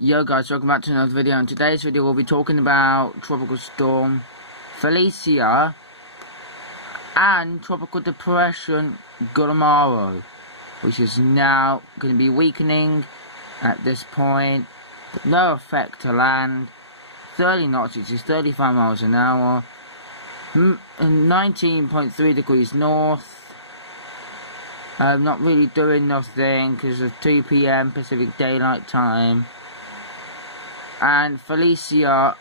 Yo guys, welcome back to another video. In today's video we'll be talking about Tropical Storm Felicia and Tropical Depression Guillermo, which is now going to be weakening at this point. No effect to land, 30 knots, which is 35 miles an hour, 19.3 degrees north. Not really doing nothing because of 2 PM Pacific Daylight Time. And Felicia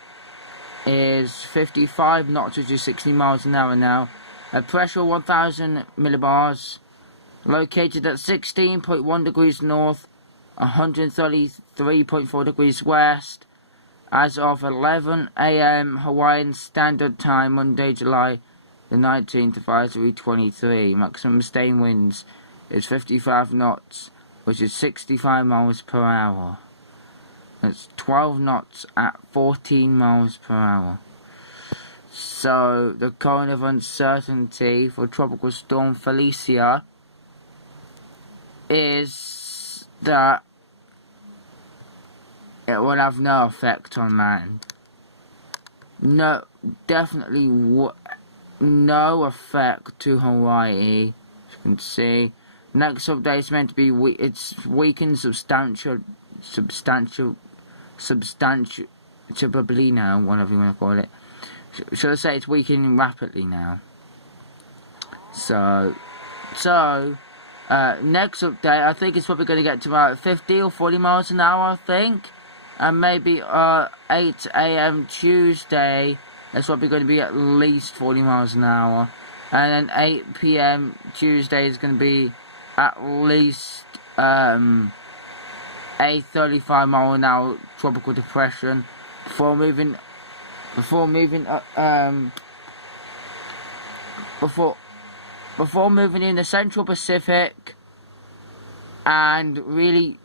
is 55 knots, which is 60 miles an hour now. A pressure 1000 millibars, located at 16.1 degrees north, 133.4 degrees west, as of 11 AM Hawaiian Standard Time, Monday, July the 19th, 2023. Maximum sustained winds is 55 knots, which is 65 miles per hour. It's 12 knots at 14 miles per hour. So, the cone of uncertainty for Tropical Storm Felicia is that it will have no effect on land. No, definitely no effect to Hawaii, as you can see. Next update is meant to be it's weakened substantially now, whatever you want to call it. Should I say it's weakening rapidly now? So next update, I think it's probably going to get to about 50 or 40 miles an hour, I think. And maybe 8 AM Tuesday, it's probably going to be at least 40 miles an hour. And then 8 PM Tuesday is going to be at least a 35 mile an hour tropical depression before moving in the Central Pacific and really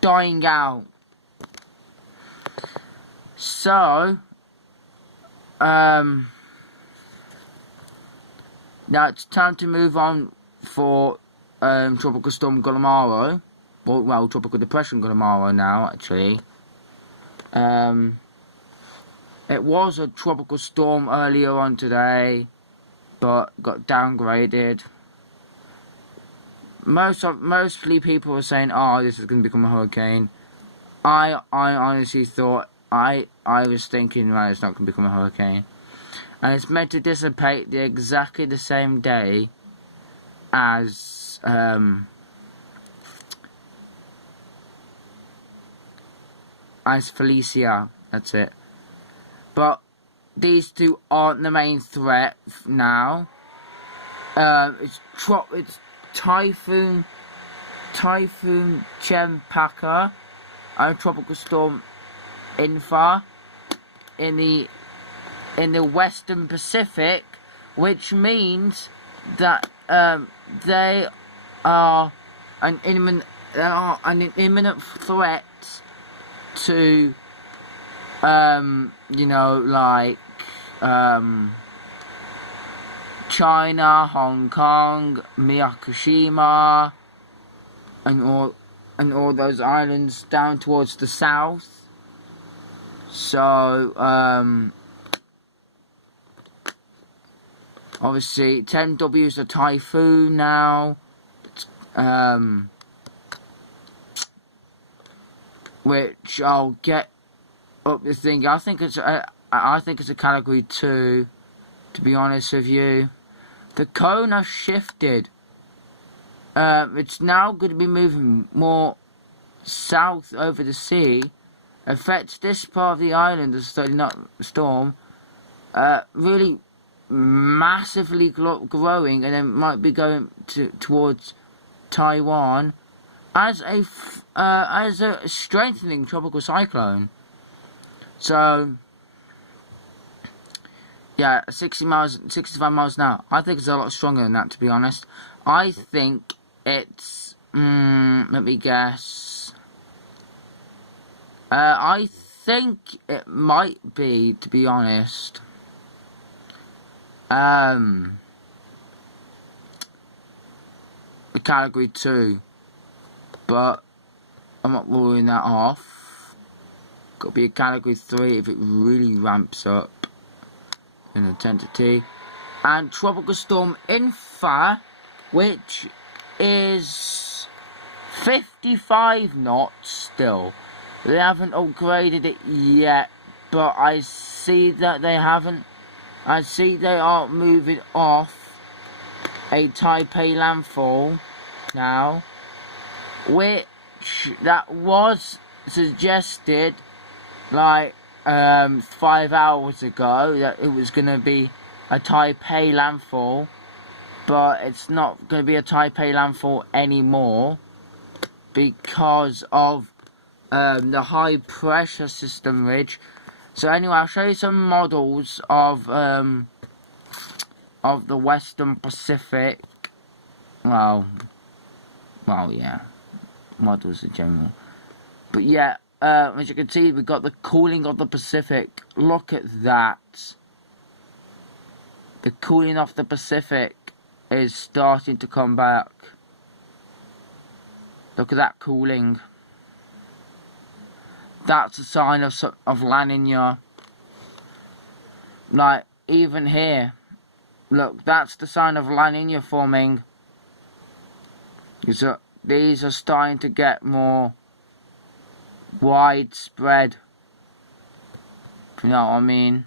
dying out. So now it's time to move on for Tropical Storm Guillermo. Well, Tropical Depression Guillermo now, actually. It was a tropical storm earlier on today, but got downgraded. Mostly people were saying, "Oh, this is going to become a hurricane." I honestly thought, I was thinking, right, it's not going to become a hurricane, and it's meant to dissipate exactly the same day as Felicia. That's it. But these two aren't the main threat now. It's typhoon cempaka and tropical storm infa in the Western Pacific, which means that they are an imminent threat to China, Hong Kong, Miyakishima, and all those islands down towards the south. So obviously 10W is a typhoon now. Which I'll get up the thing. I think it's a category 2, to be honest with you. The cone has shifted. It's now going to be moving more south over the sea. Affects this part of the island as a storm. Really massively growing, and then might be going towards Taiwan as a strengthening tropical cyclone. So yeah, 65 miles an hour. I think it's a lot stronger than that, to be honest. I think it's let me guess. I think it might be, to be honest, a category 2. But I'm not ruling that off. Could be a category 3 if it really ramps up in intensity. And Tropical Storm Infa, which is 55 knots still. They haven't upgraded it yet, but I see that they haven't. I see they are moving off a Taipei landfall now, which that was suggested like 5 hours ago that it was going to be a Taipei landfall, but it's not going to be a Taipei landfall anymore because of the high pressure system ridge. So anyway, I'll show you some models of the Western Pacific. Well, yeah, models in general. But yeah, as you can see, we've got the cooling of the Pacific. Look at that. The cooling of the Pacific is starting to come back. Look at that cooling. That's a sign of La Nina. Like, even here. Look, that's the sign of La Nina forming. These are starting to get more widespread. If you know what I mean.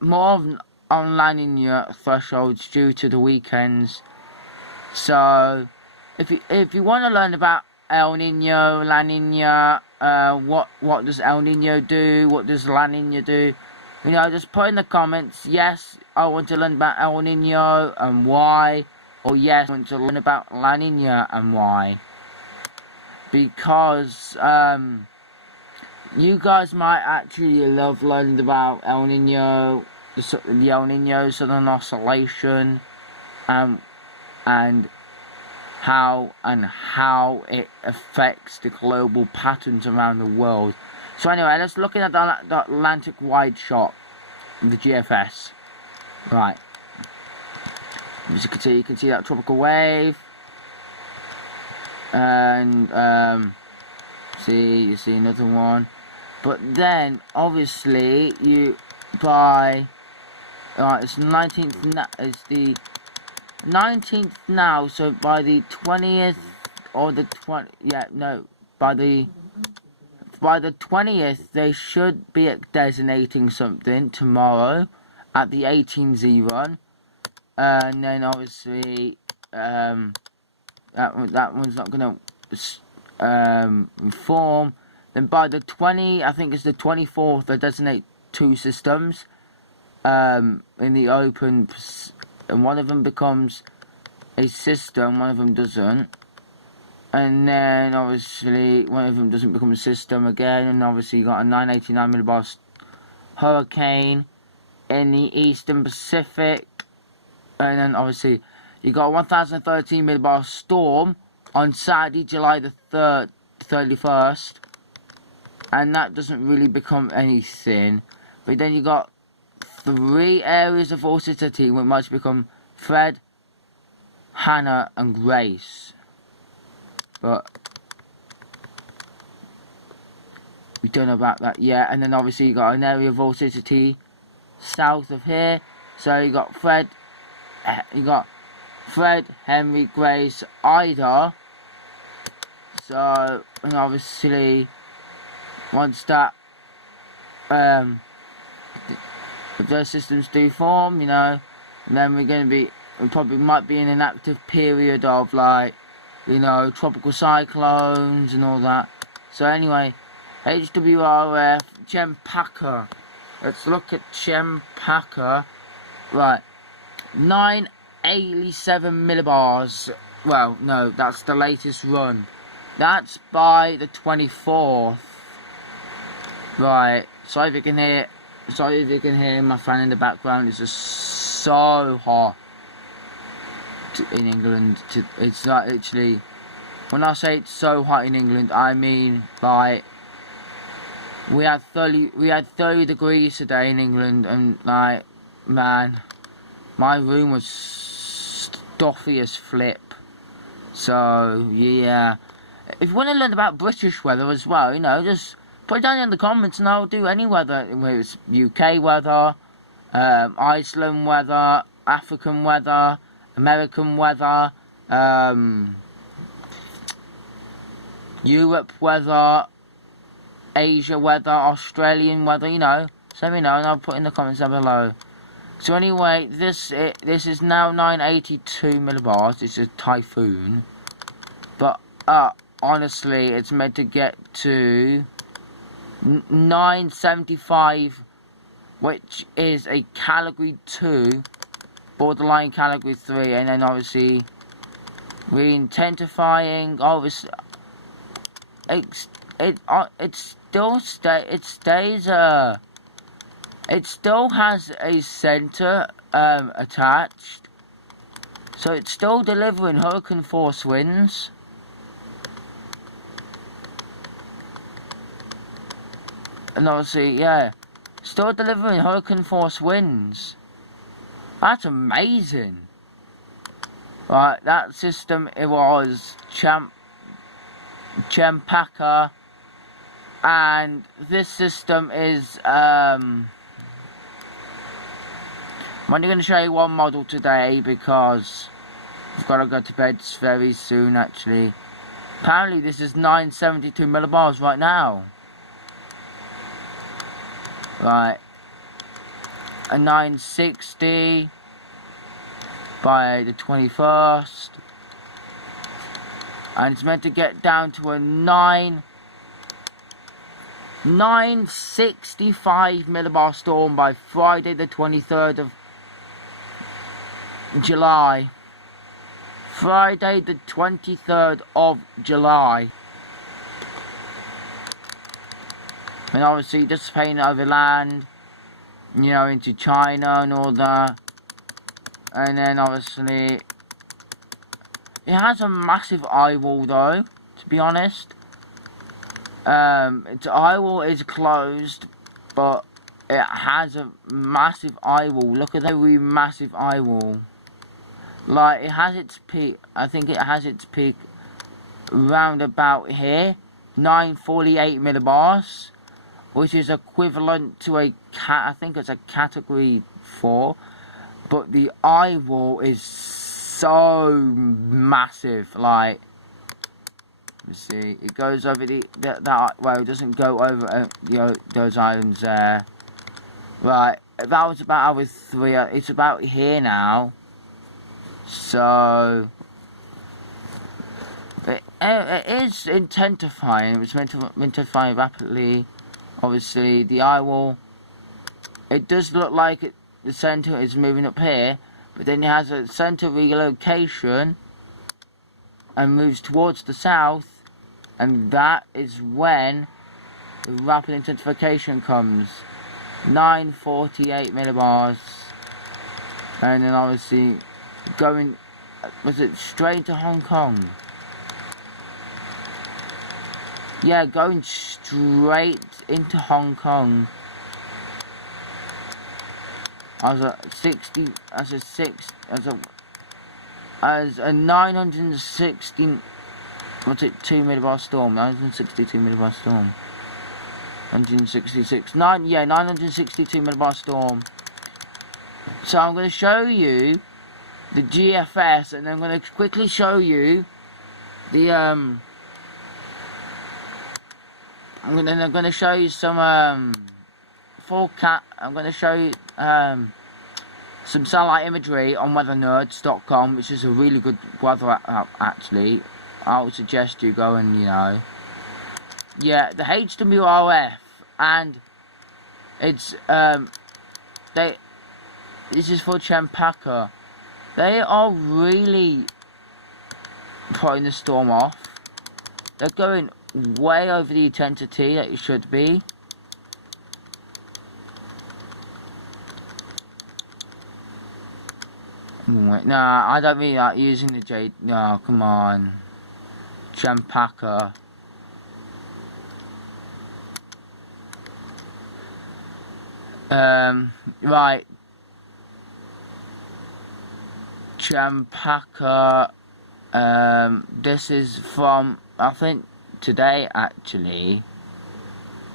More on La Nina thresholds due to the weekends. So, if you want to learn about El Nino, La Nina, what does El Nino do? What does La Nina do? You know, just put in the comments, yes, I want to learn about El Nino and why. Or yes, I want to learn about La Nina and why. Because, you guys might actually love learning about El Nino, the El Nino Southern Oscillation, and how it affects the global patterns around the world. So anyway, let's look at the Atlantic wide shot, the GFS. Right. As you can see that tropical wave, and you see another one. But then, obviously, it's 19th. It's the 19th now, so by the 20th or the by the 20th they should be designating something tomorrow at the 18Z run, and then obviously that one's not gonna inform. Then by the I think it's the 24th, they designate 2 systems in the open. And one of them becomes a system, one of them doesn't. And then obviously one of them doesn't become a system again. And obviously you got a 989 millibar hurricane in the Eastern Pacific. And then obviously you got a 1013 millibar storm on Saturday, July the 31st. And that doesn't really become anything. But then you got 3 areas of vorticity which might become Fred, Hannah and Grace. But we don't know about that yet. And then obviously you got an area of vorticity south of here. So you got Fred, Henry, Grace, Ida. So, and obviously once that if those systems do form, you know, and then we probably might be in an active period of, like, you know, tropical cyclones and all that. So anyway, HWRF, cempaka. Let's look at cempaka. Right, 987 millibars. Well, no, that's the latest run. That's by the 24th. Right, sorry if you can hear my fan in the background. It's just so hot in England. It's not actually, when I say it's so hot in England, I mean like we had 30 degrees today in England, and like, man, my room was stuffy as flip. So yeah, If you want to learn about British weather as well, you know, just put it down in the comments and I'll do any weather. Whether it's UK weather, Iceland weather, African weather, American weather, Europe weather, Asia weather, Australian weather, you know. So let me know and I'll put in the comments down below. So anyway, this is now 982 millibars. It's a typhoon. But honestly, it's meant to get to 975, which is a category 2, borderline category 3, and then obviously re-intensifying. Obviously, it still has a center attached, so it's still delivering hurricane force winds. And obviously, yeah, still delivering hurricane force winds. That's amazing. Right, that system, it was cempaka, and this system is I'm only going to show you one model today because I've got to go to bed very soon actually. Apparently this is 972 millibars right now. Right, a 960 by the 21st, and it's meant to get down to a 965 millibar storm by Friday the 23rd of July. Friday the 23rd of July. And obviously dissipating over land, you know, into China and all that. And then obviously, it has a massive eye wall though, to be honest. Its eye wall is closed, but it has a massive eye wall. Look at the really massive eye wall. Like, it has its peak, I think it has its peak round about here, 948 millibars. Which is equivalent to I think it's a category 4, but the eye wall is so massive. Like, let's see, it goes over well, it doesn't go over those items there. Right, that was about hour 3. It's about here now, so it is intensifying. It's meant to intensify rapidly. Obviously, the eye wall, it does look like the center is moving up here, but then it has a center relocation and moves towards the south, and that is when the rapid intensification comes. 948 millibars, and then obviously going, was it straight to Hong Kong? Yeah, going straight into Hong Kong. As a 916, what's it, 2 millibar storm, 962 millibar storm. 962 millibar storm. So I'm going to show you the GFS, and I'm going to quickly show you the I'm going to show you some forecast. I'm going to show you some satellite imagery on weathernerds.com, which is a really good weather app actually. I would suggest you go and, you know, yeah, the HWRF, and it's this is for cempaka. They are really putting the storm off. They're going way over the intensity that it should be. Nah, I don't really like using the J. No, come on. Cempaka. Right. Cempaka. This is from I think today actually,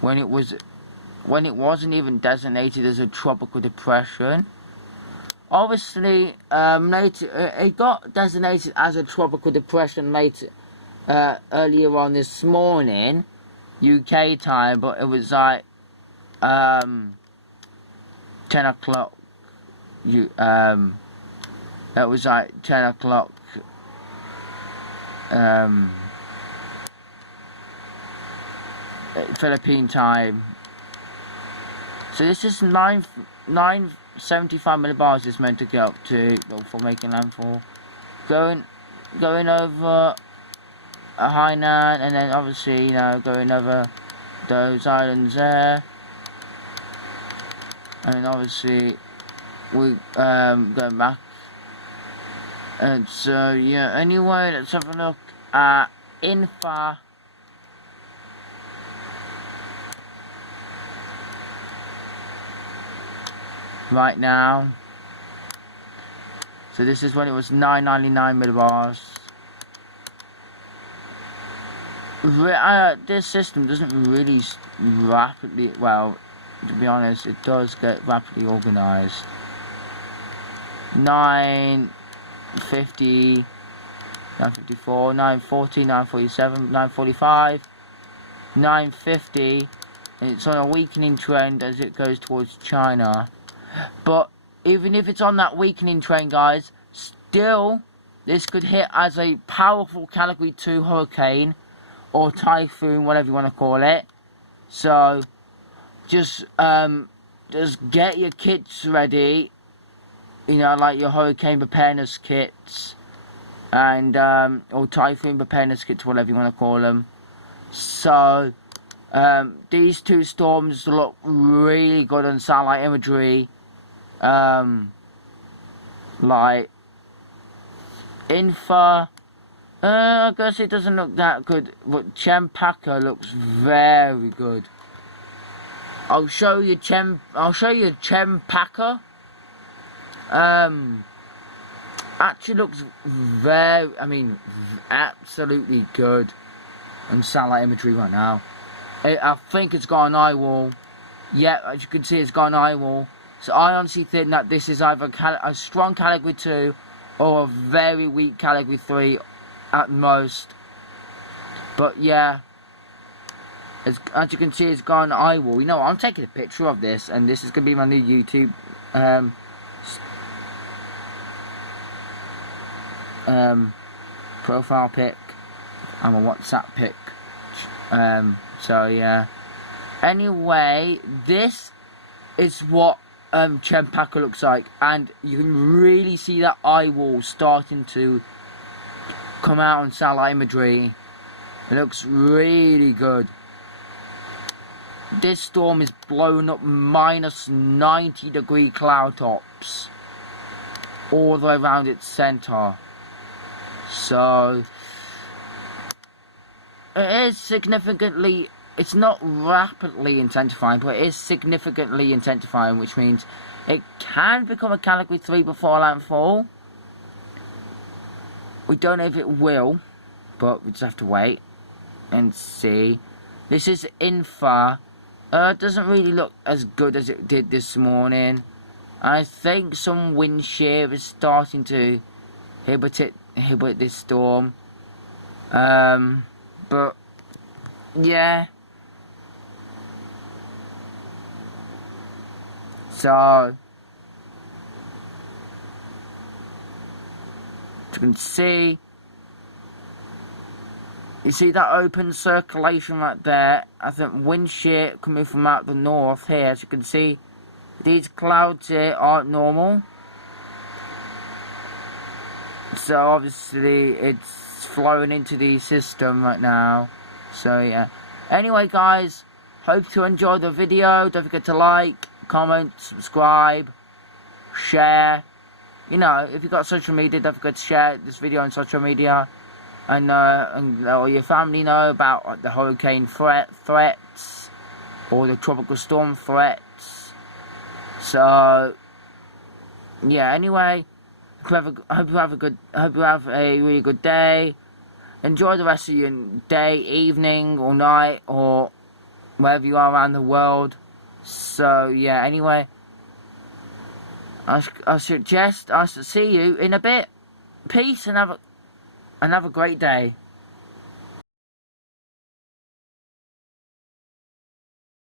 when it wasn't even designated as a tropical depression. Obviously, later it got designated as a tropical depression later, earlier on this morning, UK time, but it was like 10 o'clock. It was like 10 o'clock. Philippine time. So this is 975 millibars is meant to get up to for making landfall. Going over Hainan, and then obviously, you know, going over those islands there. And obviously we going back. And so yeah, anyway, let's have a look at Infa. Right now. So this is when it was 999 millibars. This system doesn't really rapidly, well, to be honest, it does get rapidly organized. 950, 954, 940, 947, 945, 950, and it's on a weakening trend as it goes towards China. But even if it's on that weakening trend, guys, still this could hit as a powerful category 2 hurricane or typhoon, whatever you want to call it. So just get your kits ready, you know, like your hurricane preparedness kits and or typhoon preparedness kits, whatever you want to call them. So these two storms look really good on satellite imagery. Like Infa, I guess it doesn't look that good, but Cempaka looks very good. I'll show you Cempaka. Actually looks absolutely good on satellite imagery right now. I think it's got an eye wall. Yeah, as you can see, it's got an eye wall. So I honestly think that this is either a strong category 2 or a very weak category 3 at most. But yeah, as you can see, it's got an eye wall. You know what, I'm taking a picture of this, and this is going to be my new YouTube profile pic and a WhatsApp pic. So yeah. Anyway, this is what Cempaka looks like, and you can really see that eye wall starting to come out on satellite imagery. It looks really good. This storm is blowing up minus 90-degree cloud tops all the way around its center. So it is significantly, it's not rapidly intensifying, but it is significantly intensifying, which means it can become a category 3 before landfall. We don't know if it will, but we just have to wait and see. This is Infa. It doesn't really look as good as it did this morning. I think some wind shear is starting to hit this storm. But yeah. So you can see, you see that open circulation right there. I think wind shear coming from out the north here. As you can see, these clouds here aren't normal. So obviously it's flowing into the system right now. So yeah. Anyway guys, hope you enjoyed the video. Don't forget to like, comment, subscribe, share. You know, if you've got social media, don't forget to share this video on social media. And or your family know about the hurricane threats or the tropical storm threats. So yeah, anyway, hope you have a really good day. enjoy the rest of your day, evening, or night, or wherever you are around the world. So, yeah, anyway, I suggest I should see you in a bit. Peace and have a great day.